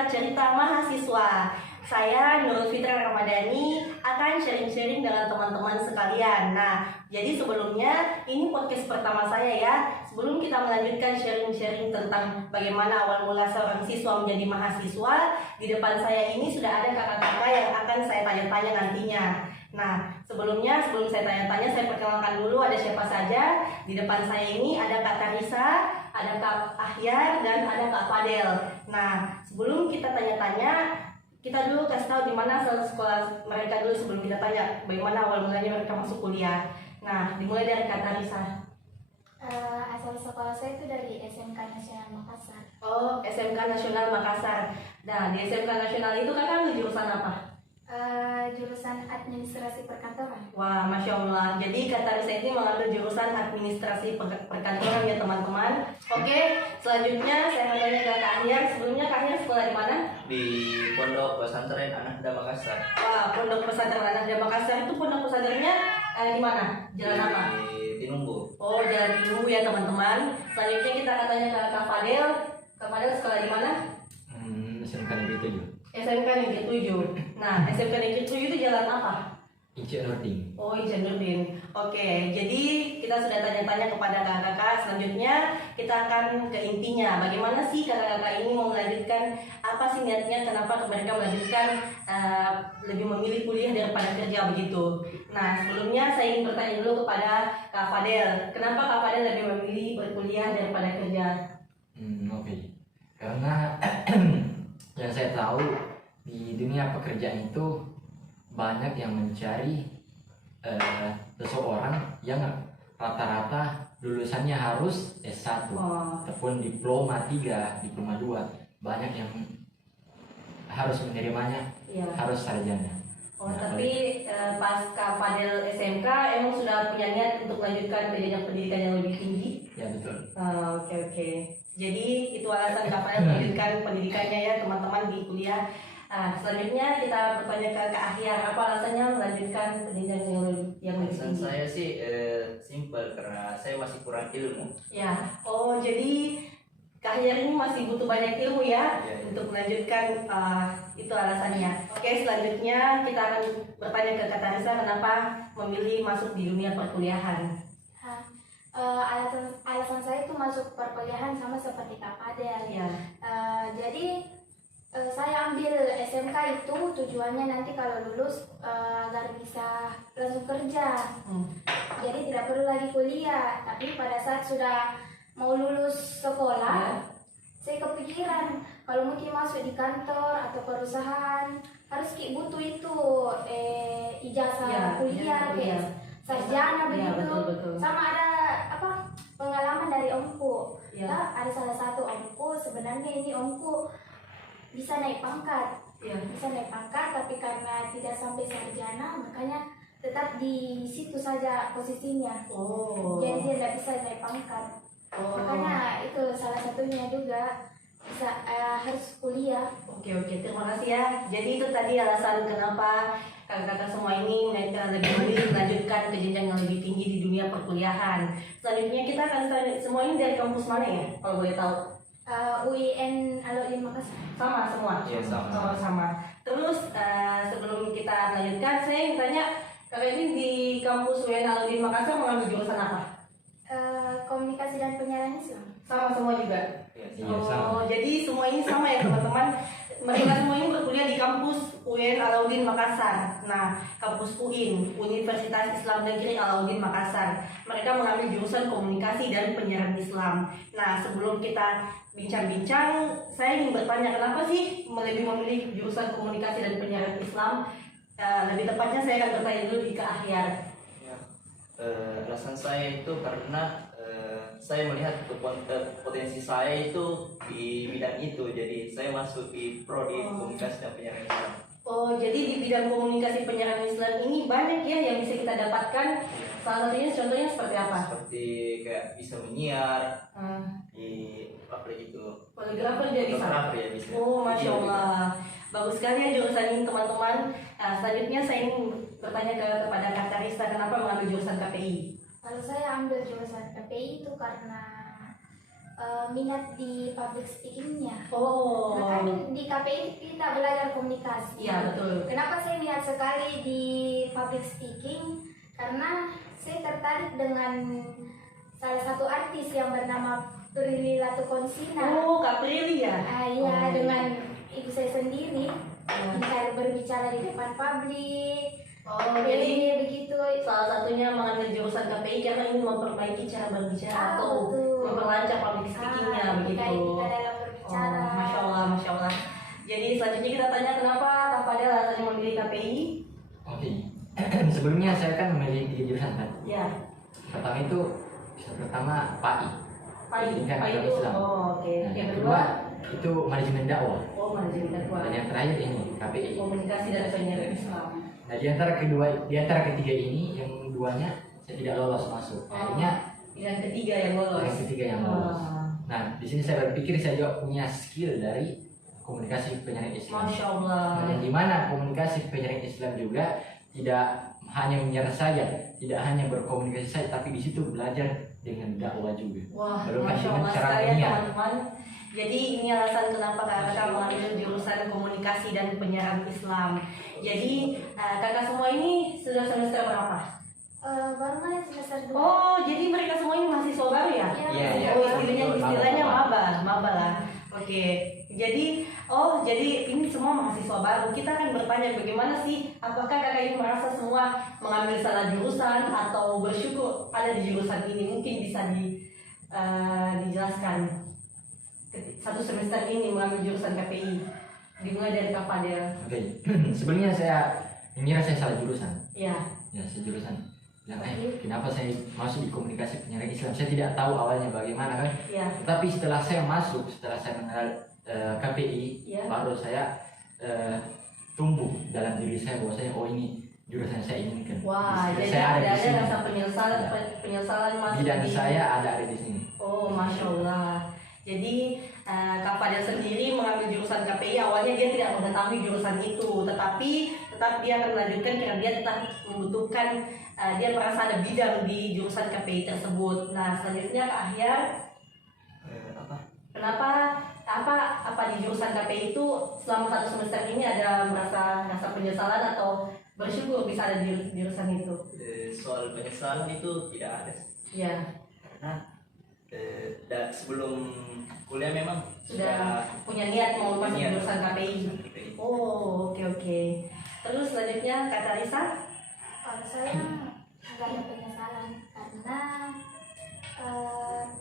pendengar cerita mahasiswa. Saya Nurul Fitra Ramadhani akan sharing-sharing dengan teman-teman sekalian. Nah, jadi sebelumnya ini podcast pertama saya ya. Sebelum kita melanjutkan sharing-sharing tentang bagaimana awal mula seorang siswa menjadi mahasiswa, di depan saya ini sudah ada kakak-kakak yang akan saya tanya-tanya nantinya. Nah, sebelum saya tanya-tanya, saya perkenalkan dulu ada siapa saja. Di depan saya ini ada Kak Tarisa, ada Kak Ahyar, dan ada Kak Fadel. Nah, sebelum kita tanya-tanya, kita dulu kasih tahu di mana asal sekolah mereka dulu sebelum kita tanya bagaimana awal mulanya mereka masuk kuliah. Nah, dimulai dari Kak Tarisa. Asal sekolah saya itu dari SMK Nasional Makassar. Oh, SMK Nasional Makassar. Nah, di SMK Nasional itu kakak ambil jurusan apa? Jurusan Administrasi Perkantoran. Wah, Masya Allah. Jadi Kak Tarisa ini mengambil jurusan Administrasi Perkantoran ya teman-teman. Oke, selanjutnya saya mau tanya ke Kak Ahyar. Sebelumnya Kak Ahyar sekolah di mana? Di Pondok Pesantren Anahda Makassar. Wah, Pondok Pesantren Anahda Makassar itu pondok pesantrennya di mana? Jalan apa? Di Tinumbu. Oh, Jalan Tinumbu ya teman-teman. Selanjutnya kita akan tanya ke Kak Fadel. Kak Fadel sekolah di mana? SMK Negeri 7. SMK Negeri 7. Nah, SMK Negeri 7 itu jalan apa? Inci Nurdin. Oh, Nurdin. Oke, jadi kita sudah tanya-tanya kepada kakak-kakak. Selanjutnya kita akan ke intinya. Bagaimana sih kakak-kakak ini mau melanjutkan? Apa sih niatnya? Kenapa mereka melanjutkan lebih memilih kuliah daripada kerja begitu? Nah, sebelumnya saya ingin bertanya dulu kepada Kak Fadel. Kenapa Kak Fadel lebih memilih berkuliah daripada kerja? Oke. Karena yang saya tahu di dunia pekerjaan itu banyak yang mencari seseorang yang rata-rata lulusannya harus S1 ataupun diploma 3, diploma 2. Banyak yang harus menerimanya harus sarjana. Oh, tapi pas Kak Fadel SMK emang sudah punya niat untuk melanjutkan ke jenjang pendidikan yang lebih tinggi? Ya, betul. Oke. Jadi itu alasan Kak Fadel melanjutkan pendidikannya ya teman-teman di kuliah. Nah, selanjutnya kita bertanya ke Kak Ahyar, apa alasannya melanjutkan pendidikan yang lebih Alasan tinggi? saya sih simpel karena saya masih kurang ilmu. Ya, oh jadi Kak Ahyar ini masih butuh banyak ilmu ya, Ya. untuk melanjutkan itu alasannya. Oke, selanjutnya kita akan bertanya ke Kak Tarisa, kenapa memilih masuk di dunia perkuliahan? Alasan saya itu masuk perkuliahan sama seperti Kak Fadel. Ya. Jadi saya ambil SMK itu tujuannya nanti kalau lulus agar bisa langsung kerja. Jadi tidak perlu lagi kuliah. Tapi pada saat sudah mau lulus sekolah, saya kepikiran kalau mungkin masuk di kantor atau perusahaan harus butuh itu ijazah kuliah, sarjana begitu. Betul. Sama ada pengalaman dari omku. Ya. Ada salah satu omku, sebenarnya ini omku bisa naik pangkat. Bisa naik pangkat, tapi karena tidak sampai sarjana, makanya tetap di situ saja posisinya. Jadi dia tidak bisa naik pangkat. Makanya itu salah satunya juga bisa harus kuliah. Oke, terima kasih ya. Jadi itu tadi alasan kenapa kakak-kakak semua ini lebih memilih melanjutkan ke jenjang yang lebih tinggi di dunia perkuliahan. Selanjutnya kita akan tanya, semua ini dari kampus mana ya, kalau boleh tahu? UIN Alauddin Makassar. Sama semua? Iya, sama. Terus sebelum kita lanjutkan, saya ingin tanya, kakak ini di kampus UIN Alauddin Makassar mengambil jurusan apa? Komunikasi dan penyiaran Islam. Sama semua juga? Iya, sama. Jadi semua ini sama ya teman-teman. Mereka semua ini berkuliah di kampus UIN Alauddin Makassar. Nah, kampus UIN, Universitas Islam Negeri Alauddin Makassar. Mereka mengambil jurusan komunikasi dan penyiaran Islam. Nah, sebelum kita bincang-bincang, saya ingin bertanya kenapa sih lebih memilih jurusan komunikasi dan penyiaran Islam? Lebih tepatnya saya akan bertanya dulu di Kak Ahyar. Alasan saya itu karena saya melihat potensi saya itu di bidang itu, jadi saya masuk di prodi komunikasi dan penyiaran Islam. Oh, jadi di bidang komunikasi penyiaran Islam ini banyak ya yang bisa kita dapatkan. Salah satunya contohnya seperti apa? Seperti kayak bisa menyiar di apa gitu. Poligrafer dia bisa. Fotografer ya bisa. Oh, Masya Allah. Bagus sekali ya jurusan ini teman-teman. Nah, selanjutnya saya ingin bertanya kepada Kak Tarisa, kenapa mengambil jurusan KPI? Kalau saya ambil jurusan KPI itu karena minat di public speakingnya. Oh. Nah, kan di KPI kita belajar komunikasi. Iya, betul. Kenapa saya minat sekali di public speaking? Karena saya tertarik dengan salah satu artis yang bernama Prilly Latukonsina. Oh, Kak Prilly ya? Iya, dengan ibu saya sendiri. Kita berbicara di depan publik. Oh, jadi begitu. salah satunya mengambil jurusan KPI karena ingin memperbaiki cara berbicara atau betul. memperlancar public speakingnya begitu. Kita dalam berbicara. Oh, masya Allah, masya Allah. Jadi selanjutnya kita tanya kenapa Kak Fadel alasannya memilih KPI? Oke. Sebelumnya saya kan memilih 3 jurusan kan. Ya, Pertama PAI. Pendidikan PAI Agama itu. Islam. Oh, oke. Nah, Yang yang kedua, itu manajemen dakwah. oh manajemen dakwah. Dan yang terakhir ini KPI. Komunikasi dan penyiaran Islam. Nah, di antara ketiga ini yang duanya saya tidak lolos masuk. Akhirnya Yang ketiga yang lolos. yang ketiga yang lolos. Nah, di sini saya berpikir saya juga punya skill dari komunikasi penyiaran Islam. Masya Allah. Nah, yang dimana komunikasi penyiaran Islam juga tidak hanya menyiar saja, tidak hanya berkomunikasi saja, tapi di situ belajar dengan dakwah juga. Wah, Lalu Masya dengan Allah cara sekali ya menyiar. teman-teman. Jadi ini alasan kenapa kakak mengambil jurusan komunikasi dan penyiaran Islam. Jadi kakak semua ini sudah semester berapa? Baru mana semester 2. Oh, jadi mereka semua ini mahasiswa baru ya? Iya, Oh, iya. istilahnya maba lah. Oke. Jadi ini semua mahasiswa baru. Kita akan bertanya bagaimana sih apakah kakak ini merasa semua mengambil salah jurusan atau bersyukur ada di jurusan ini? Mungkin bisa dijelaskan. Satu semester ini mengambil jurusan KPI. Dimulai dari Kak Fadel. Oke. Sebelumnya saya mengira saya salah jurusan. Iya. Ya, saya jurusan. Kenapa saya masuk di komunikasi penyiaran Islam? Saya tidak tahu awalnya bagaimana kan. Iya. Tetapi setelah saya masuk, setelah saya mengenal KPI, Iya. baru saya tumbuh dalam diri saya bahwasanya oh ini jurusan yang saya inginkan. Wah, jadi Saya ada di sini. rasa penyesalan masuk Bidang di saya ada di sini. Oh, Masya Allah. Jadi Kak Fadel sendiri mengambil jurusan KPI awalnya dia tidak mengetahui jurusan itu, tetapi tetap dia akan melanjutkan karena dia tetap membutuhkan, dia merasa ada bidang di jurusan KPI tersebut. Nah, selanjutnya Kak Ahyar, kenapa apa di jurusan KPI itu selama 1 semester ini ada merasa rasa penyesalan atau bersyukur bisa ada di jurusan itu? Soal penyesalan itu tidak ada. Ya, Karena sebelum kuliah memang sudah punya niat mau masuk niat. jurusan KPI. Oh, oke. Terus selanjutnya Kak Tarisa? Kalau saya nggak ada penyesalan karena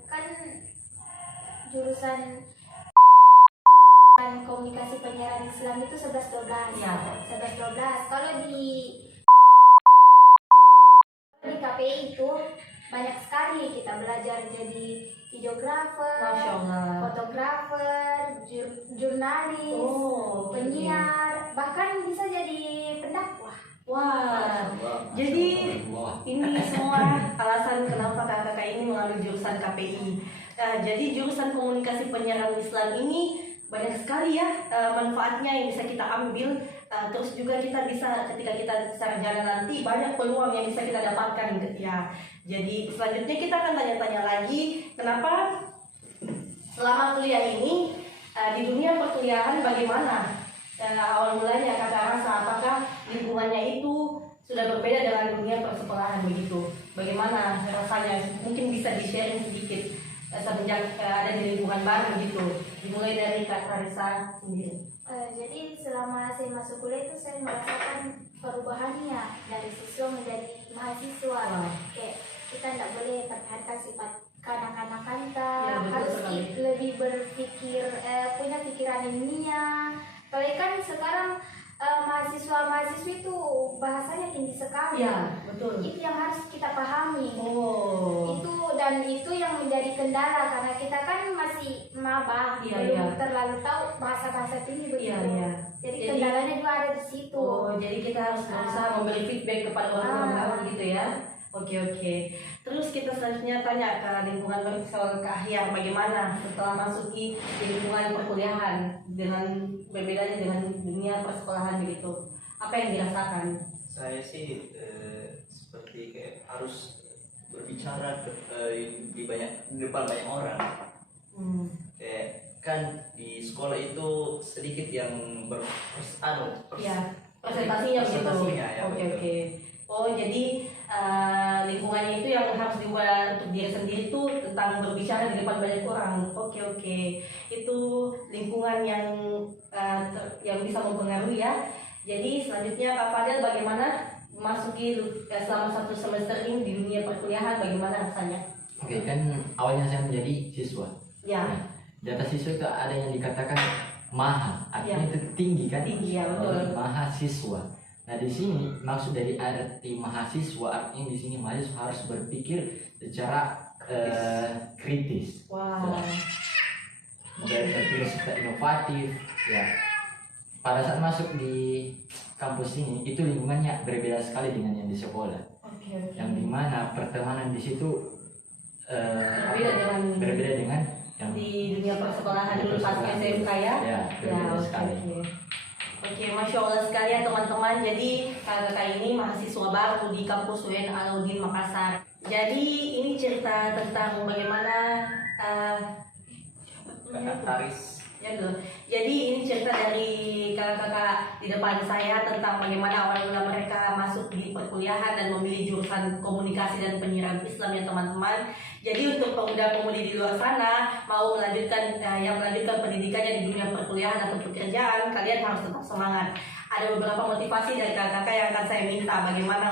kan jurusan komunikasi penyiaran Islam itu 11-12. Iya. 11-12. Kalau di KPI itu banyak sekali kita belajar jadi videografer, Masya Allah. fotografer, jurnalis, Oh, penyiar, bahkan bisa jadi pendakwah. Wah, jadi ini semua alasan kenapa kakak ini mengambil jurusan KPI. Jadi jurusan komunikasi penyiaran Islam ini banyak sekali ya manfaatnya yang bisa kita ambil. Terus juga kita bisa ketika kita sarjana nanti banyak peluang yang bisa kita dapatkan ya. Jadi selanjutnya kita akan tanya-tanya lagi kenapa selama kuliah ini di dunia perkuliahan bagaimana awal mulanya kakak rasa apakah lingkungannya itu sudah berbeda dengan dunia persekolahan begitu? Bagaimana rasanya? Mungkin bisa di-sharing sedikit semenjak ada di lingkungan baru gitu. Dimulai dari Kak Tarisa sendiri. Jadi selama saya masuk kuliah itu saya merasakan perubahannya dari siswa menjadi mahasiswa. Kayak kita tidak boleh pertahankan sifat kanak-kanakan, Ya, betul harus sekali. lebih berpikir, punya pikiran ilmiah. Apalagi kan sekarang mahasiswa-mahasiswi itu bahasanya tinggi sekali. Ya, betul. Itu yang harus kita pahami. Oh. Itu yang menjadi kendala karena kita kan masih maba, Iya, belum iya. terlalu tahu bahasa-bahasa tinggi begitu. Iya, iya. Jadi Jadi- kendalanya juga ada di situ. Oh, jadi kita harus berusaha memberi feedback kepada orang-orang baru gitu ya. Oke. Terus kita selanjutnya tanya ke lingkungan bersekolah ke Ahyar bagaimana setelah masuki di lingkungan perkuliahan dengan berbedanya dengan dunia persekolahan begitu. Apa yang dirasakan? Saya sih seperti kayak harus berbicara di depan banyak orang. Kan di sekolah itu sedikit yang Presentasinya begitu. presentasinya, ya, Oke betul. oke. Oh jadi lingkungannya itu yang harus diubah untuk diri sendiri itu tentang berbicara di depan banyak orang. Oke oke. Itu lingkungan yang bisa mempengaruhi ya. Jadi selanjutnya Kak Fadel bagaimana memasuki selama 1 semester ini di dunia perkuliahan, bagaimana rasanya? Oke, kan awalnya saya menjadi siswa. Ya. Nah, di atas siswa itu ada yang dikatakan maha, artinya itu tinggi kan? Tinggi ya betul. Mahasiswa. Nah di sini maksud dari arti mahasiswa artinya di sini mahasiswa harus berpikir secara kritis. Wow. Berpikir secara inovatif. Ya. Pada saat masuk di kampus ini itu lingkungannya berbeda sekali dengan yang di sekolah. Oke. Yang dimana pertemanan di situ berbeda dengan yang di dunia persekolahan dulu pas SMK ya. Ya, berbeda sekali. Oke, Masya Allah sekali ya teman-teman. Jadi kakak ini mahasiswa baru di kampus UIN Alauddin Makassar. Jadi ini cerita tentang bagaimana Taris. ya belum. Jadi ini cerita dari kakak-kakak di depan saya tentang bagaimana awal mula mereka masuk di perkuliahan dan memilih jurusan komunikasi dan penyiaran Islam ya teman-teman. Jadi untuk pemuda-pemudi di luar sana mau melanjutkan pendidikannya di dunia perkuliahan atau pekerjaan, kalian harus tetap semangat. Ada beberapa motivasi dari kakak-kakak yang akan saya minta bagaimana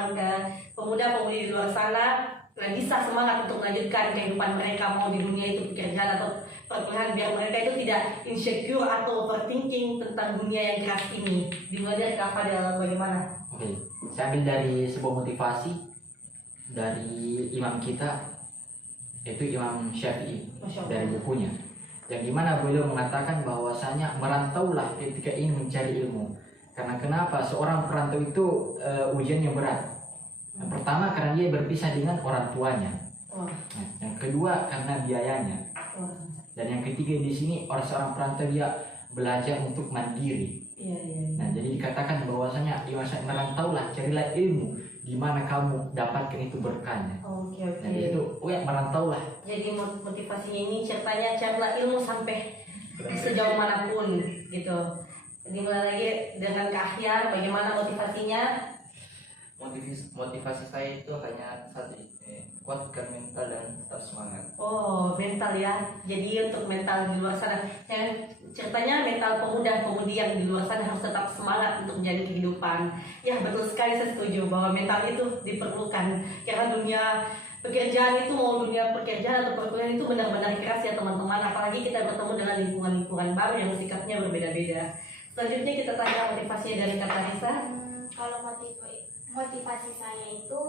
pemuda-pemudi di luar sana bisa semangat untuk melanjutkan kehidupan mereka mau di dunia itu pekerjaan atau perkuliahan, biar mereka itu tidak insecure atau overthinking tentang dunia yang keras ini. Dimulai dari Kak Fadel, bagaimana? Oke, saya ambil dari sebuah motivasi dari imam kita, yaitu Imam Syafi'i dari bukunya, yang dimana beliau mengatakan bahwasanya merantaulah ketika ingin mencari ilmu. Karena kenapa? Seorang perantau itu ujiannya berat. Yang pertama karena dia berpisah dengan orang tuanya. Nah, yang kedua karena biayanya. Dan yang ketiga di sini seorang perantau dia belajar untuk mandiri. Nah, jadi dikatakan bahwasanya merantaulah, carilah ilmu di mana kamu dapatkan itu berkahnya. Oke. Nah, itu merantaulah. Jadi motivasinya ini ceritanya carilah ilmu sampai sejauh manapun gitu. Dimulai lagi dengan Kak Ahyar, bagaimana motivasinya? Motivasi saya itu hanya satu, kuatkan mental dan tetap semangat. Oh, mental ya. Jadi untuk mental di luar sana, ceritanya mental pemuda-pemudi yang di luar sana harus tetap semangat untuk menjalani kehidupan. Ya betul sekali, saya setuju bahwa mental itu diperlukan. Karena dunia pekerjaan itu, mau dunia pekerjaan atau perkuliahan itu benar-benar keras ya teman-teman. Apalagi kita bertemu dengan lingkungan-lingkungan baru yang sikapnya berbeda-beda. Selanjutnya kita tanya motivasinya dari Kak Tarisa. Kalau motivasi saya itu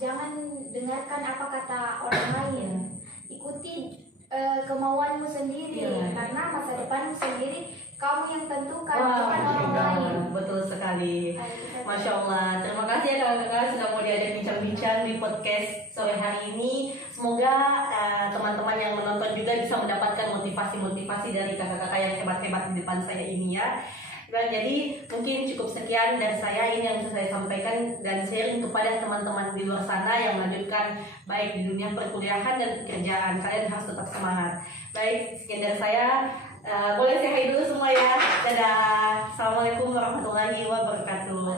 jangan dengarkan apa kata orang lain, ikuti kemauanmu sendiri, karena masa depanmu sendiri kamu yang tentukan, bukan orang lain. Betul sekali. Masya Allah. Terima kasih ya kakak-kakak sudah mau diajak bincang-bincang di podcast sore hari ini. Semoga teman-teman yang menonton juga bisa mendapatkan motivasi-motivasi dari kakak-kakak yang hebat-hebat di depan saya ini ya. Dan jadi mungkin cukup sekian dari saya, ini yang bisa saya sampaikan dan sharing kepada teman-teman di luar sana yang melanjutkan baik di dunia perkuliahan dan pekerjaan. Kalian harus tetap semangat. Baik, sekian dari saya. Boleh say hi dulu semua ya. Dadah. Assalamualaikum warahmatullahi wabarakatuh.